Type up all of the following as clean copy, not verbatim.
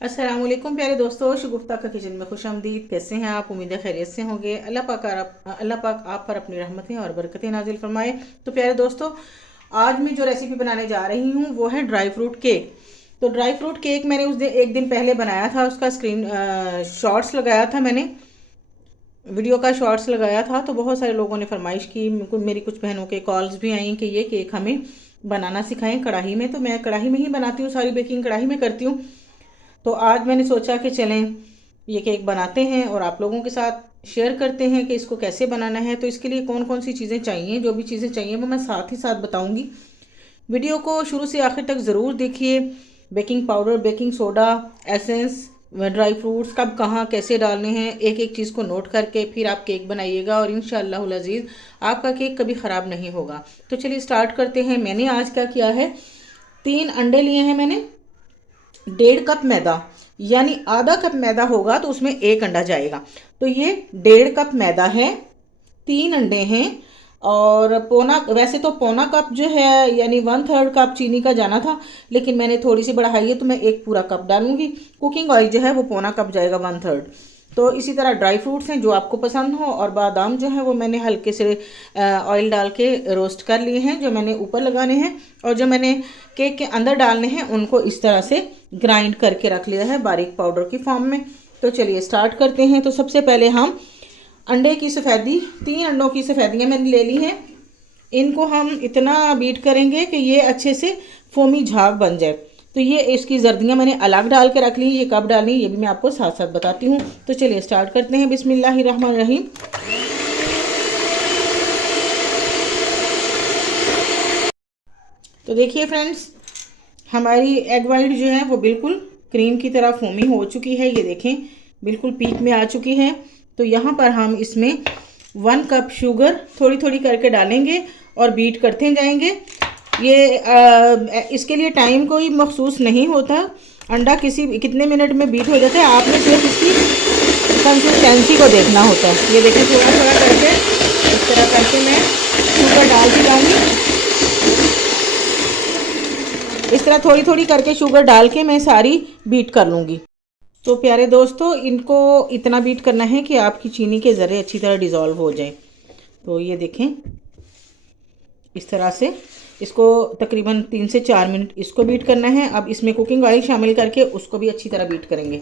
अस्सलाम वालेकुम प्यारे दोस्तों, शगुफ्ता का किचन में खुश आमदीद। कैसे हैं आप? उम्मीद है खैरियत से होंगे। अल्लाह पाक आप पर अपनी रहमतें और बरकतें नाजिल फरमाए। तो प्यारे दोस्तों, आज मैं जो रेसिपी बनाने जा रही हूँ वो है ड्राई फ्रूट केक। तो ड्राई फ्रूट केक मैंने उस दिन एक दिन पहले बनाया था, उसका स्क्रीन शॉर्ट्स लगाया था मैंने, वीडियो का शॉर्ट्स लगाया था। तो बहुत सारे लोगों ने फरमाइश की, मेरी कुछ बहनों के कॉल्स भी आई कि ये केक हमें बनाना सिखाएं कढ़ाई में। तो मैं कढ़ाई में ही बनाती हूँ, सारी बेकिंग कढ़ाई में करती हूँ। तो आज मैंने सोचा कि चलें ये केक बनाते हैं और आप लोगों के साथ शेयर करते हैं कि इसको कैसे बनाना है। तो इसके लिए कौन कौन सी चीज़ें चाहिए, जो भी चीज़ें चाहिए वो मैं साथ ही साथ बताऊंगी। वीडियो को शुरू से आखिर तक ज़रूर देखिए। Baking powder, baking soda, essence, dry fruits कब कहाँ कैसे डालने हैं, एक एक चीज़ को नोट करके फिर आप केक बनाइएगा और इंशाअल्लाह अज़ीज़ आपका केक कभी ख़राब नहीं होगा। तो चलिए स्टार्ट करते हैं। मैंने आज क्या किया है, 3 अंडे लिए हैं मैंने, 1.5 कप मैदा, यानी आधा कप मैदा होगा तो उसमें 1 अंडा जाएगा। तो ये 1.5 कप मैदा है, 3 अंडे हैं और पौना, वैसे तो पौना कप जो है यानी 1/3 कप चीनी का जाना था, लेकिन मैंने थोड़ी सी बढ़ाई है तो मैं एक पूरा कप डालूंगी। कुकिंग ऑयल जो है वो पौना कप जाएगा, 1/3। तो इसी तरह ड्राई फ्रूट्स हैं जो आपको पसंद हो, और बादाम जो है वो मैंने हल्के से ऑयल डाल के रोस्ट कर लिए हैं, जो मैंने ऊपर लगाने हैं। और जो मैंने केक के अंदर डालने हैं उनको इस तरह से ग्राइंड करके रख लिया है बारीक पाउडर की फॉर्म में। तो चलिए स्टार्ट करते हैं। तो सबसे पहले हम अंडे की सफ़ेदी, 3 अंडों की सफ़ेदियाँ मैंने ले ली हैं। इनको हम इतना बीट करेंगे कि ये अच्छे से फोमी झाग बन जाए। तो ये इसकी जर्दियाँ मैंने अलग डाल के रख ली, ये कब डालनी ये भी मैं आपको साथ साथ बताती हूँ। तो चलिए स्टार्ट करते हैं। बिस्मिल्लाहिर्रहमानिर्रहीम। तो देखिए फ्रेंड्स, हमारी एग वाइट जो है वो बिल्कुल क्रीम की तरह फोमी हो चुकी है, ये देखें बिल्कुल पीक में आ चुकी है। तो यहाँ पर हम इसमें 1 कप शुगर थोड़ी थोड़ी करके डालेंगे और बीट करते जाएंगे। ये इसके लिए टाइम कोई मखसूस नहीं होता, अंडा कितने मिनट में बीट हो जाता है, आपने सिर्फ इसकी कंसिस्टेंसी को देखना होता है। ये देखें थोड़ा थोड़ा करके इस तरह करके मैं शुगर डालती जाऊँगी। इस तरह थोड़ी थोड़ी करके शुगर डाल के मैं सारी बीट कर लूँगी। तो प्यारे दोस्तों, इनको इतना बीट करना है कि आपकी चीनी के ज़रे अच्छी तरह डिज़ोल्व हो जाए। तो ये देखें इस तरह से इसको तकरीबन 3 से 4 मिनट इसको बीट करना है। अब इसमें कुकिंग ऑयल शामिल करके उसको भी अच्छी तरह बीट करेंगे।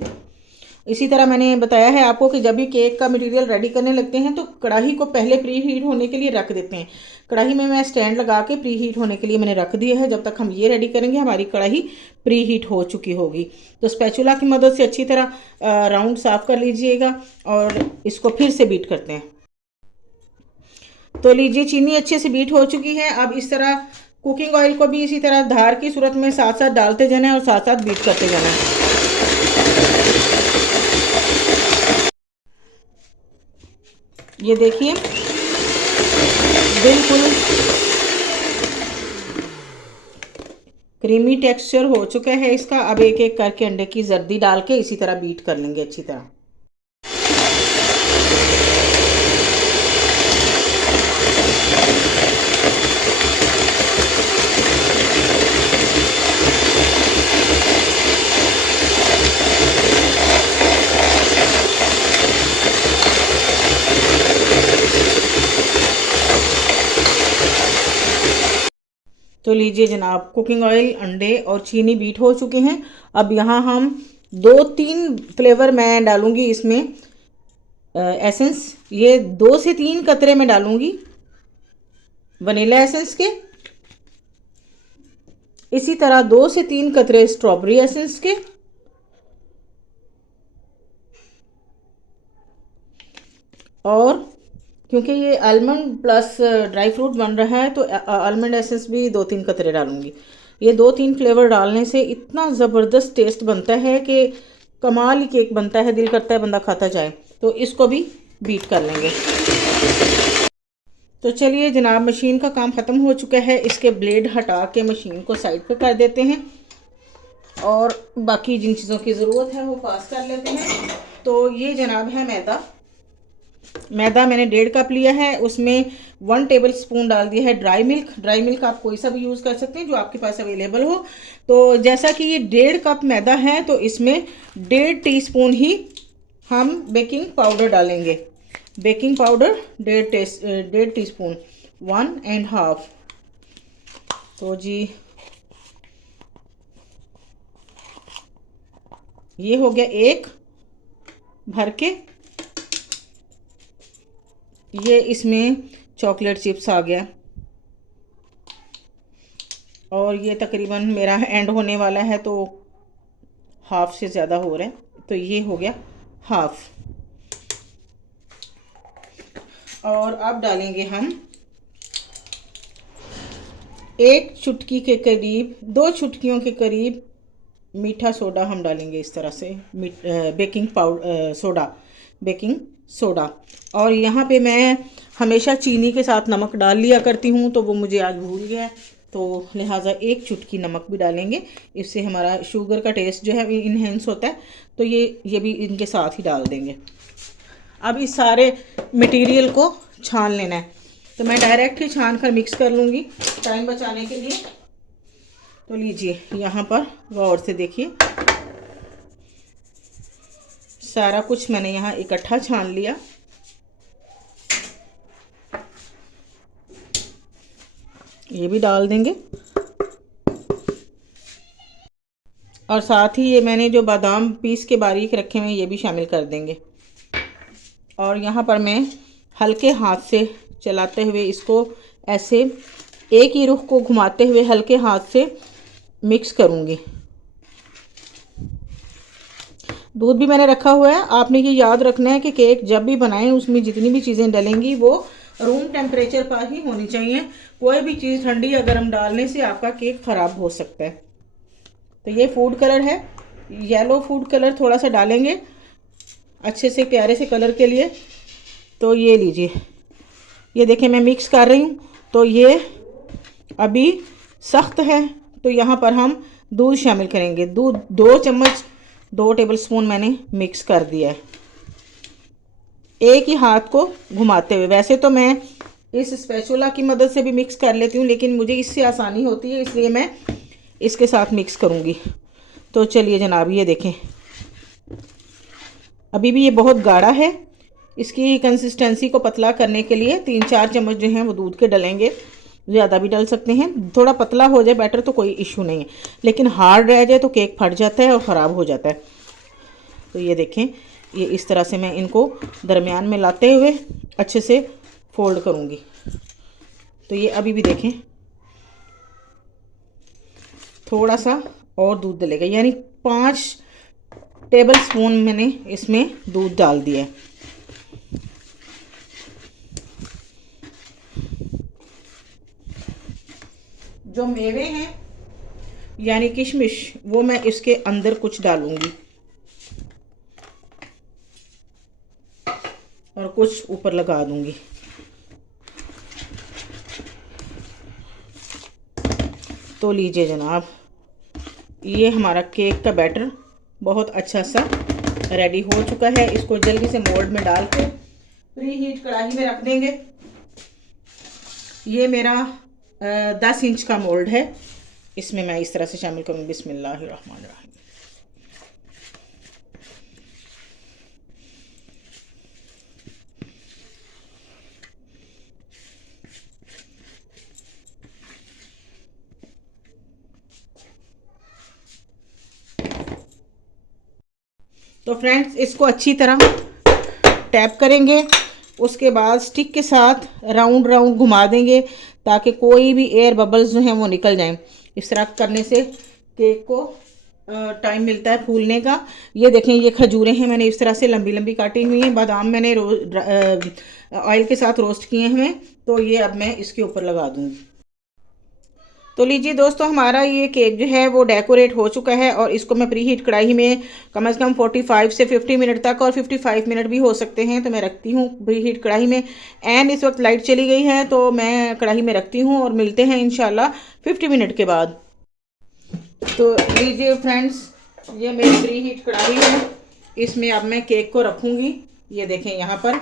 इसी तरह मैंने बताया है आपको कि जब भी केक का मटेरियल रेडी करने लगते हैं तो कढ़ाई को पहले प्री हीट होने के लिए रख देते हैं। कढ़ाई में मैं स्टैंड लगा के प्री हीट होने के लिए मैंने रख दिया है। जब तक हम ये रेडी करेंगे हमारी कढ़ाई प्री हीट हो चुकी होगी। तो स्पैचुला की मदद से अच्छी तरह राउंड साफ कर लीजिएगा और इसको फिर से बीट करते हैं। तो लीजिए चीनी अच्छे से बीट हो चुकी है। अब इस तरह कुकिंग ऑयल को भी इसी तरह धार की सूरत में साथ साथ डालते जाना है और साथ साथ बीट करते जाना है। ये देखिए बिल्कुल क्रीमी टेक्सचर हो चुका है इसका। अब एक एक करके अंडे की जर्दी डाल के इसी तरह बीट कर लेंगे अच्छी तरह। तो लीजिए जनाब, कुकिंग ऑयल, अंडे और चीनी बीट हो चुके हैं। अब यहाँ हम 2-3 फ्लेवर मैं डालूंगी इसमें एसेंस। ये 2 से 3 कतरे में डालूंगी वनीला एसेंस के। इसी तरह 2 से 3 कतरे स्ट्रॉबेरी एसेंस के। और क्योंकि ये आलमंड प्लस ड्राई फ्रूट बन रहा है तो आलमंड एसेंस भी 2-3 कतरे डालूंगी। ये 2-3 फ्लेवर डालने से इतना ज़बरदस्त टेस्ट बनता है कि कमाल ही केक बनता है, दिल करता है बंदा खाता जाए। तो इसको भी बीट कर लेंगे। तो चलिए जनाब, मशीन का काम ख़त्म हो चुका है। इसके ब्लेड हटा के मशीन को साइड पर कर देते हैं और बाकी जिन चीज़ों की ज़रूरत है वो पास कर लेते हैं। तो ये जनाब है मैदा। मैदा मैंने 1.5 कप लिया है, उसमें 1 टेबल स्पून डाल दिया है ड्राई मिल्क। ड्राई मिल्क आप कोई सा भी यूज़ कर सकते हैं जो आपके पास अवेलेबल हो। तो जैसा कि ये 1.5 कप मैदा है तो इसमें 1.5 टीस्पून ही हम बेकिंग पाउडर डालेंगे। Baking powder 1.5 teaspoon, 1.5। तो जी ये हो गया एक भर के। ये इसमें चॉकलेट चिप्स आ गया और ये तकरीबन मेरा एंड होने वाला है तो हाफ से ज़्यादा हो रहा है, तो ये हो गया हाफ। और अब डालेंगे हम 1 चुटकी के करीब, 2 चुटकियों के करीब मीठा सोडा हम डालेंगे इस तरह से, baking powder soda, baking soda. और यहाँ पे मैं हमेशा चीनी के साथ नमक डाल लिया करती हूँ तो वो मुझे आज भूल गया, तो लिहाजा 1 चुटकी नमक भी डालेंगे। इससे हमारा शुगर का टेस्ट जो है इन्हेंस होता है, तो ये भी इनके साथ ही डाल देंगे। अब इस सारे मटेरियल को छान लेना है, तो मैं डायरेक्ट ही छान कर मिक्स कर लूँगी टाइम बचाने के लिए। तो लीजिए यहाँ पर गौर से देखिए, सारा कुछ मैंने यहाँ इकट्ठा छान लिया। ये भी डाल देंगे और साथ ही ये मैंने जो बादाम पीस के बारीक रखे हुए हैं ये भी शामिल कर देंगे। और यहाँ पर मैं हल्के हाथ से चलाते हुए इसको ऐसे एक ही रुख को घुमाते हुए हल्के हाथ से मिक्स करूँगी। दूध भी मैंने रखा हुआ है। आपने ये याद रखना है कि केक जब भी बनाएं उसमें जितनी भी चीज़ें डलेंगी वो रूम टेम्परेचर पर ही होनी चाहिए। कोई भी चीज़ ठंडी या गर्म डालने से आपका केक ख़राब हो सकता है। तो ये फूड कलर है, येलो फूड कलर थोड़ा सा डालेंगे अच्छे से प्यारे से कलर के लिए। तो ये लीजिए, ये देखें मैं मिक्स कर रही हूँ तो ये अभी सख्त है, तो यहाँ पर हम दूध शामिल करेंगे। दूध 2 चम्मच, 2 टेबल स्पून मैंने मिक्स कर दिया है एक ही हाथ को घुमाते हुए। वैसे तो मैं इस स्पैचुला की मदद से भी मिक्स कर लेती हूँ, लेकिन मुझे इससे आसानी होती है इसलिए मैं इसके साथ मिक्स करूँगी। तो चलिए जनाब, ये देखें अभी भी ये बहुत गाढ़ा है। इसकी कंसिस्टेंसी को पतला करने के लिए 3-4 चम्मच जो हैं वो दूध के डलेंगे। ज़्यादा भी डल सकते हैं, थोड़ा पतला हो जाए बैटर तो कोई इशू नहीं है, लेकिन हार्ड रह जाए तो केक फट जाता है और ख़राब हो जाता है। तो ये देखें, ये इस तरह से मैं इनको दरमियान में लाते हुए अच्छे से फोल्ड करूँगी। तो ये अभी भी देखें थोड़ा सा और दूध डलेगा, यानी 5 टेबल स्पून मैंने इसमें दूध डाल दिया है। जो मेवे हैं यानी किशमिश वो मैं इसके अंदर कुछ डालूंगी और कुछ ऊपर लगा दूंगी। तो लीजिए जनाब, ये हमारा केक का बैटर बहुत अच्छा सा रेडी हो चुका है। इसको जल्दी से मोल्ड में डाल के प्री हीट कढ़ाई में रख देंगे। ये मेरा 10 इंच का मोल्ड है, इसमें मैं इस तरह से शामिल करूँगी। बिस्मिल्लाहिर्रहमानिर्रहीम। तो फ्रेंड्स इसको अच्छी तरह टैप करेंगे, उसके बाद स्टिक के साथ राउंड राउंड घुमा देंगे ताकि कोई भी एयर बबल्स जो हैं वो निकल जाएं। इस तरह करने से केक को टाइम मिलता है फूलने का। ये देखें, ये खजूरें हैं मैंने इस तरह से लंबी लंबी काटी हुई हैं। बादाम मैंने ऑयल के साथ रोस्ट किए हुए, तो ये अब मैं इसके ऊपर लगा दूँगी। तो लीजिए दोस्तों, हमारा ये केक जो है वो डेकोरेट हो चुका है और इसको मैं प्री हीट कढ़ाई में कम से कम 45 से 50 मिनट तक, और 55 मिनट भी हो सकते हैं, तो मैं रखती हूँ प्री हीट कढ़ाई में। एंड इस वक्त लाइट चली गई है तो मैं कढ़ाई में रखती हूँ और मिलते हैं इंशाल्लाह 50 मिनट के बाद। तो लीजिए फ्रेंड्स, ये मेरी प्री हीट कढ़ाई है, इसमें अब मैं केक को रखूँगी। ये देखें यहाँ पर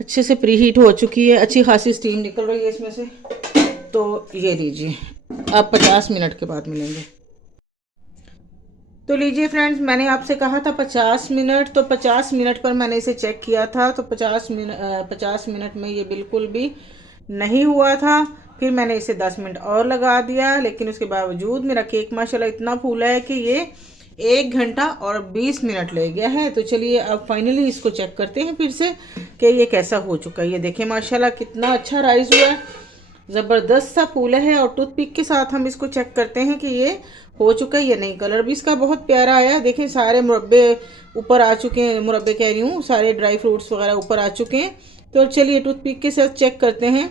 अच्छे से प्री हीट हो चुकी है, अच्छी खासी स्टीम निकल रही है इसमें से। तो ये लीजिए, आप 50 मिनट के बाद मिलेंगे। तो लीजिए फ्रेंड्स, मैंने आपसे कहा था 50 मिनट, तो 50 मिनट पर मैंने इसे चेक किया था, तो 50 मिनट में ये बिल्कुल भी नहीं हुआ था। फिर मैंने इसे 10 मिनट और लगा दिया, लेकिन उसके बावजूद मेरा केक माशाल्लाह इतना फूला है कि ये 1 घंटा और 20 मिनट ले गया है। तो चलिए अब फाइनली इसको चेक करते हैं फिर से कि ये कैसा हो चुका है। ये देखें माशाल्लाह कितना अच्छा राइस हुआ है, ज़बरदस्त सा फूला है। और टूथपिक के साथ हम इसको चेक करते हैं कि ये हो चुका है या नहीं। कलर भी इसका बहुत प्यारा आया, देखें सारे मुरब्बे ऊपर आ चुके हैं, मुरब्बे कह रही हूँ, सारे ड्राई फ्रूट्स वगैरह ऊपर आ चुके हैं। तो चलिए टूथपिक के साथ चेक करते हैं।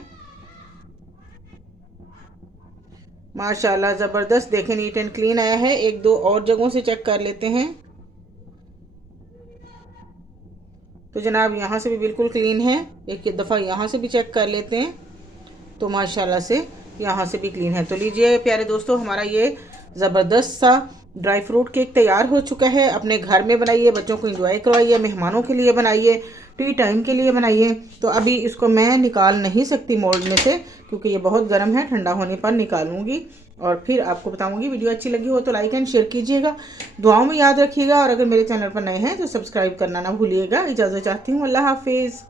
माशाल्लाह ज़बरदस्त, देखें नीट एंड क्लीन आया है। एक दो और जगहों से चेक कर लेते हैं। तो जनाब यहाँ से भी बिल्कुल क्लीन है, एक दफ़ा यहाँ से भी चेक कर लेते हैं। तो माशाल्लाह से यहाँ से भी क्लीन है। तो लीजिए प्यारे दोस्तों, हमारा ये ज़बरदस्त सा ड्राई फ्रूट केक तैयार हो चुका है। अपने घर में बनाइए, बच्चों को एंजॉय करवाइए, मेहमानों के लिए बनाइए, टी टाइम के लिए बनाइए। तो अभी इसको मैं निकाल नहीं सकती मोल्ड में से, क्योंकि ये बहुत गर्म है, ठंडा होने पर निकालूंगी और फिर आपको बताऊंगी। वीडियो अच्छी लगी हो तो लाइक एंड शेयर कीजिएगा, दुआओं में याद रखिएगा, और अगर मेरे चैनल पर नए हैं तो सब्सक्राइब करना ना भूलिएगा। इजाज़त चाहती हूँ, अल्लाह हाफिज़।